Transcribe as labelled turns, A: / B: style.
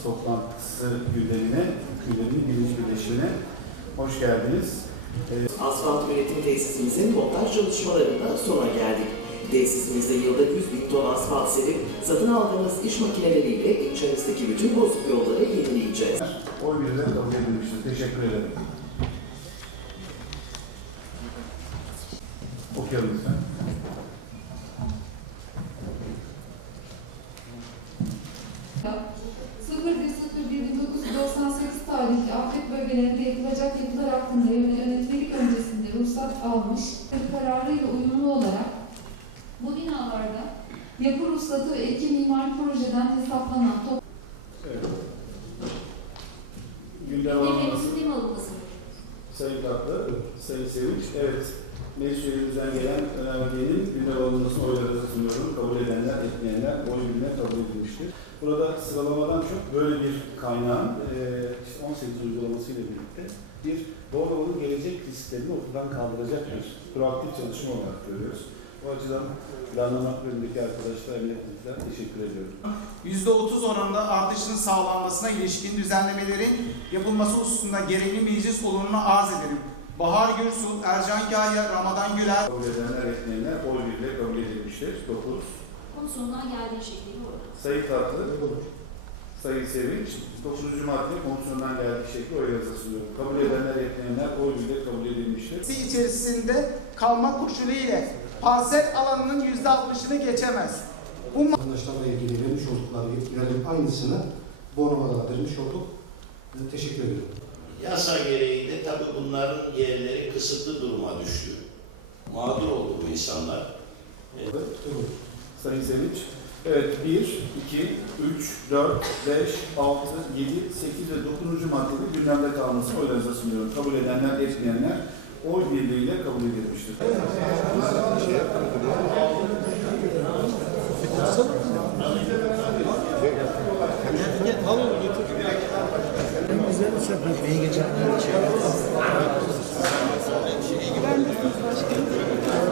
A: toplantısı gündeminin birinci birleşimine hoş geldiniz.
B: Asfalt üretim tesisimizin montaj çalışmalarında sona geldik. Tesisimizde yılda 100.000 ton asfalt serip satın aldığımız iş makineleriyle içerisindeki bütün bozuk yolları yenileyeceğiz.
A: Oy birliğiyle kabul edilmiştir. Teşekkür ederim. Okuyalım lütfen.
C: tarihli afet bölgelerinde yapılacak yapılar hakkında yönetmelik öncesinde ruhsat almış kararıyla uyumlu olarak bu binalarda yapı ruhsatı ve iki mimari projeden hesaplanan
A: Evet. Gündem alınması. Sayın Tatlı, Sayın Sevinç, evet. Meclis üyelerimizden gelen önergenin gündem alınmasını oylarınıza sunuyorum. Kabul edenler, etmeyenler oy birliğine kabul edilmiştir. Burada sıralamadan çok böyle bir kaynağın 18 uygulamasıyla birlikte bir Bornova'nın gelecek risklerini ortadan kaldıracak bir proaktif çalışma olarak görüyoruz. Bu açıdan planlama bölümündeki arkadaşlar, milletvekiller teşekkür ediyorum.
D: %30 oranında artışının sağlanmasına ilişkin düzenlemelerin yapılması hususunda gereğini meclis oluruna arz ederim. Bahar Gürsul, Ercan Kaya, Ramadan Güler.
A: Kabul edenler, etmeyenler oy birliğiyle kabul edilmiştir. 9.
E: Komisyondan geldiği şekliyle olur.
A: Sayın Tatlı, Sayın Sevinç, 9. madde komisyondan geldiği şekli oylarınıza sunuyorum. Kabul edenler, etmeyenler oy birliğiyle kabul edilmiştir.
D: İçerisinde kalma koşulu ile parsel alanının %60'ını geçemez. Bu
F: vatandaşlarla ilgili vermiş oldukları yetkilerin aynısını Bornova'da vermiş olduk. Teşekkür ediyorum.
G: Yasa gereği de tabii bunların yerleri kısıtlı duruma düştü. Mağdur oldu bu insanlar.
A: Evet. Sayın Sevinç. Evet, 1, 2, 3, 4, 5, 6, 7, 8 ve 9. maddede gündemde kalmasını oylarınıza sunuyorum. Kabul edenler, etmeyenler oy birliğiyle kabul edilmiştir.
H: İyi geceler.